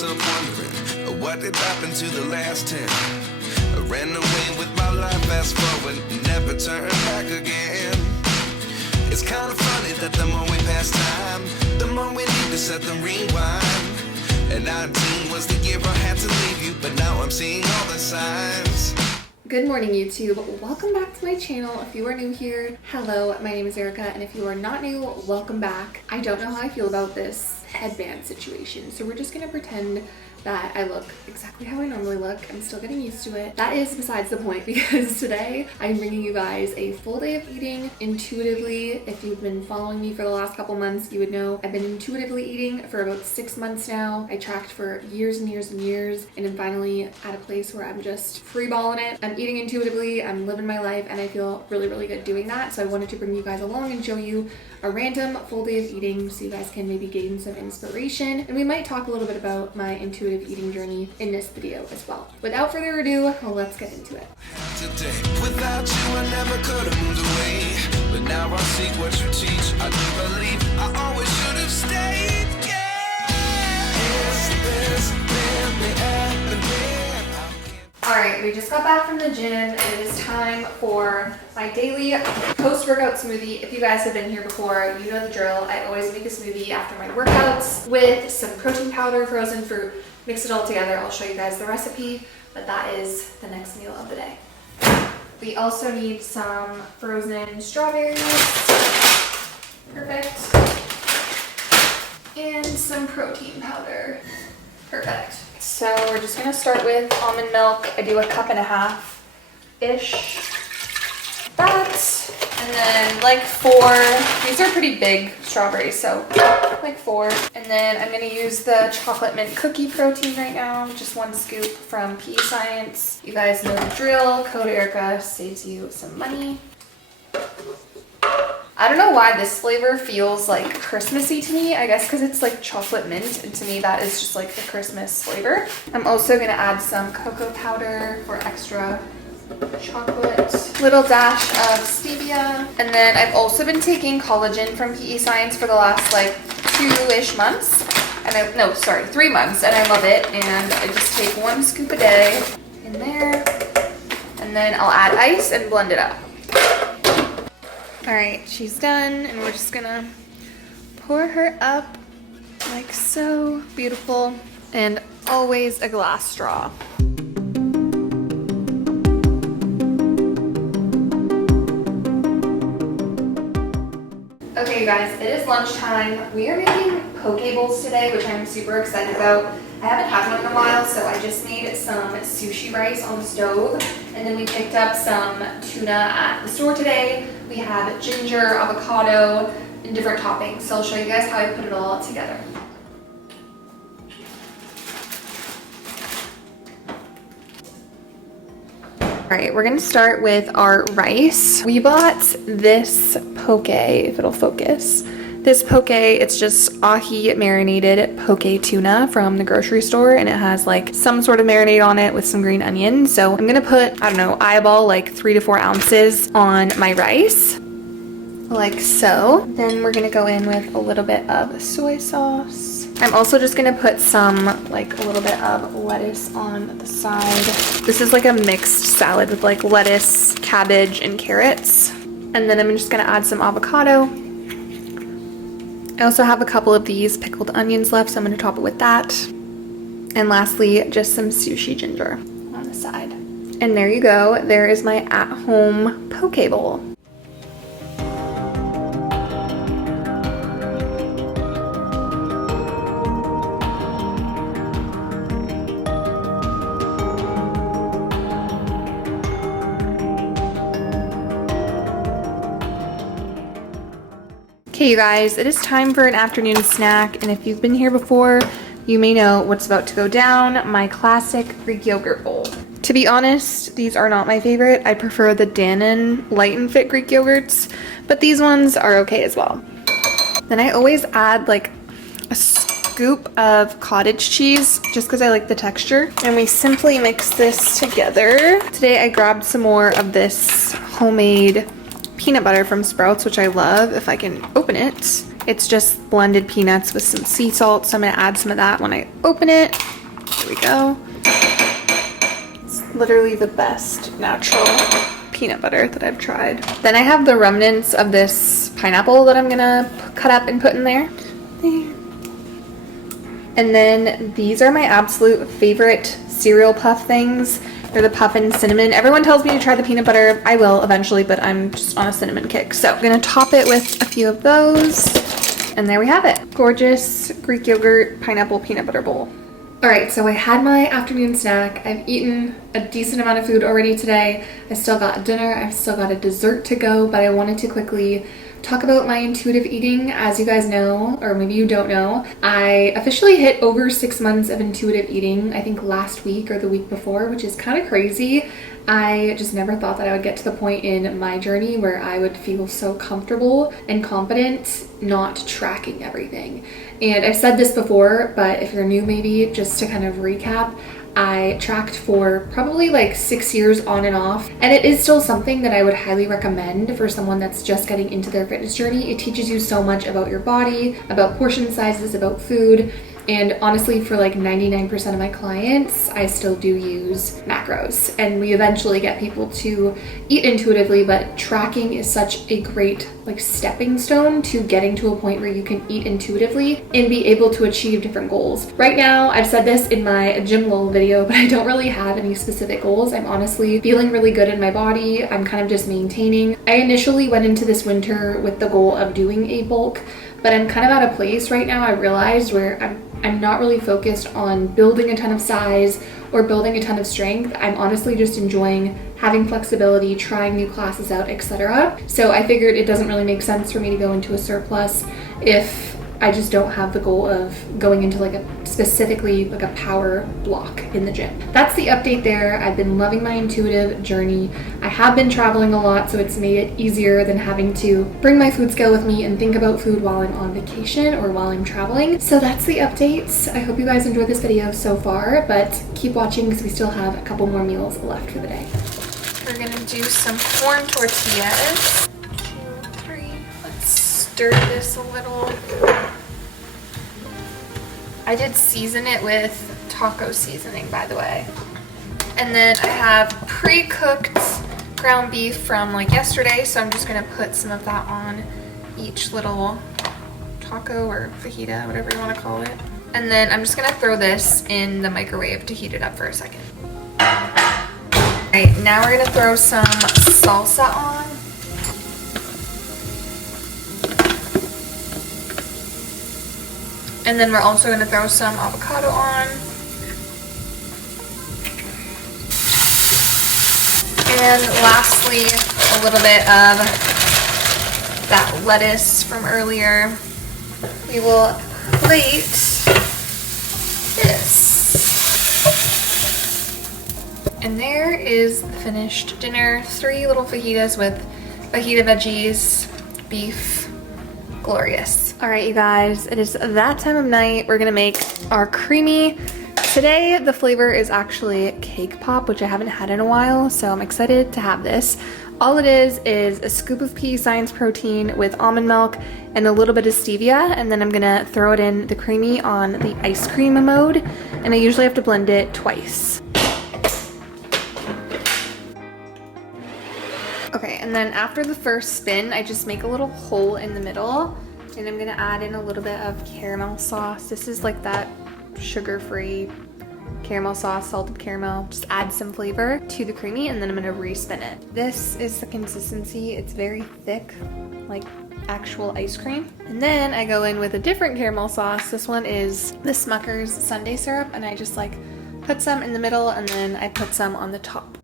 myself wondering, what did happen to the last 10? I ran away with my life, fast forward, never turn back again. It's kind of funny that the more we pass time, the more we need to set them rewind. And 19 was the year I had to leave you, but now I'm seeing all the signs. Good morning, YouTube. Welcome back to my channel. If you are new here, hello, my name is Erica, and if you are not new, welcome back. I don't know how I feel about this headband situation, so we're just gonna pretend that I look exactly how I normally look. I'm still getting used to it. That is besides the point, because today I'm bringing you guys a full day of eating intuitively. If you've been following me for the last couple months, you would know I've been intuitively eating for about 6 months now. I tracked for years and years and years, and I'm finally at a place where I'm just freeballing it. I'm eating intuitively, I'm living my life, and I feel really, really good doing that. So I wanted to bring you guys along and show you a random full day of eating so you guys can maybe gain some inspiration. And we might talk a little bit about my intuitive eating journey in this video as well. Without further ado, let's get into it. Today, without you, I never could have moved away. But now I see what you teach. I do believe I always should have stayed. Yeah. Is this really happening? Alright, we just got back from the gym and it is time for my daily post-workout smoothie. If you guys have been here before, you know the drill. I always make a smoothie after my workouts with some protein powder, frozen fruit, mix it all together. I'll show you guys the recipe, but that is the next meal of the day. We also need some frozen strawberries. Perfect. And some protein powder. Perfect. So we're just gonna start with almond milk. I do 1.5 cups-ish. That, and then like 4, these are pretty big strawberries, so like 4. And then I'm gonna use the chocolate mint cookie protein right now, just 1 scoop from PEScience. You guys know the drill, code Erica saves you some money. I don't know why this flavor feels like Christmassy to me. I guess because it's like chocolate mint, and to me that is just like the Christmas flavor. I'm also gonna add some cocoa powder for extra chocolate. Little dash of stevia. And then I've also been taking collagen from PEScience for the last like 2-ish months. And 3 months, and I love it. And I just take 1 scoop a day in there. And then I'll add ice and blend it up. All right, she's done, and we're just gonna pour her up like so. Beautiful. And always a glass straw. Okay, you guys, it is lunchtime. We are making poke bowls today, which I'm super excited about. I haven't had one in a while, so I just made some sushi rice on the stove, and then we picked up some tuna at the store today. We have ginger, avocado, and different toppings, so I'll show you guys how I put it all together. All right, we're gonna start with our rice. We bought this poke, if it'll focus. This poke, it's just ahi marinated poke tuna from the grocery store, and it has like some sort of marinade on it with some green onion. So I'm gonna put, I don't know, eyeball like 3 to 4 ounces on my rice, like so. Then we're gonna go in with a little bit of soy sauce. I'm also just gonna put some, like a little bit of lettuce on the side. This is like a mixed salad with like lettuce, cabbage, and carrots. And then I'm just gonna add some avocado. I also have a couple of these pickled onions left, so I'm gonna top it with that. And lastly, just some sushi ginger on the side. And there you go, there is my at-home poke bowl. Okay, you guys, it is time for an afternoon snack, and if you've been here before, you may know what's about to go down, my classic Greek yogurt bowl. To be honest, these are not my favorite. I prefer the Dannon Light and Fit Greek yogurts, but these ones are okay as well. Then I always add like a scoop of cottage cheese just because I like the texture, and we simply mix this together. Today I grabbed some more of this homemade peanut butter from Sprouts, which I love, if I can open it. It's just blended peanuts with some sea salt, so I'm gonna add some of that when I open it. There we go. It's literally the best natural peanut butter that I've tried. Then I have the remnants of this pineapple that I'm gonna cut up and put in there. And then these are my absolute favorite cereal puff things. They're the puffin cinnamon. Everyone tells me to try the peanut butter. I will eventually, but I'm just on a cinnamon kick. So I'm gonna top it with a few of those. And there we have it. Gorgeous Greek yogurt pineapple peanut butter bowl. All right, so I had my afternoon snack. I've eaten a decent amount of food already today. I still got dinner, I've still got a dessert to go, but I wanted to quickly talk about my intuitive eating. As you guys know, or maybe you don't know, I officially hit over 6 months of intuitive eating, I think last week or the week before, which is kind of crazy. I just never thought that I would get to the point in my journey where I would feel so comfortable and confident not tracking everything. And I've said this before, but if you're new, maybe just to kind of recap, I tracked for probably like 6 years on and off, and it is still something that I would highly recommend for someone that's just getting into their fitness journey. It teaches you so much about your body, about portion sizes, about food. And honestly, for like 99% of my clients, I still do use macros, and we eventually get people to eat intuitively, but tracking is such a great like stepping stone to getting to a point where you can eat intuitively and be able to achieve different goals. Right now, I've said this in my gym lull video, but I don't really have any specific goals. I'm honestly feeling really good in my body. I'm kind of just maintaining. I initially went into this winter with the goal of doing a bulk, but I'm kind of at a place right now, I realized, where I'm not really focused on building a ton of size or building a ton of strength. I'm honestly just enjoying having flexibility, trying new classes out, etc. So I figured it doesn't really make sense for me to go into a surplus if I just don't have the goal of going into like specifically a power block in the gym. That's the update there. I've been loving my intuitive journey. I have been traveling a lot, so it's made it easier than having to bring my food scale with me and think about food while I'm on vacation or while I'm traveling. So that's the updates. I hope you guys enjoyed this video so far, but keep watching because we still have a couple more meals left for the day. We're gonna do some corn tortillas. 2, 3, let's stir this a little. I did season it with taco seasoning, by the way. And then I have pre-cooked ground beef from like yesterday, so I'm just gonna put some of that on each little taco or fajita, whatever you wanna call it. And then I'm just gonna throw this in the microwave to heat it up for a second. Alright, now we're gonna throw some salsa on. And then we're also going to throw some avocado on. And lastly, a little bit of that lettuce from earlier. We will plate this. And there is the finished dinner. 3 little fajitas with fajita veggies, beef. Glorious. All right, you guys, it is that time of night. We're gonna make our creamy. Today, the flavor is actually cake pop, which I haven't had in a while, so I'm excited to have this. All it is a scoop of PEScience protein with almond milk and a little bit of stevia, and then I'm gonna throw it in the creamy on the ice cream mode, and I usually have to blend it twice. Okay, and then after the first spin, I just make a little hole in the middle, and I'm gonna add in a little bit of caramel sauce. This is like that sugar-free caramel sauce, salted caramel. Just add some flavor to the creamy, and then I'm gonna re-spin it. This is the consistency. It's very thick, like actual ice cream. And then I go in with a different caramel sauce. This one is the Smucker's Sundae syrup, and I just like put some in the middle, and then I put some on the top.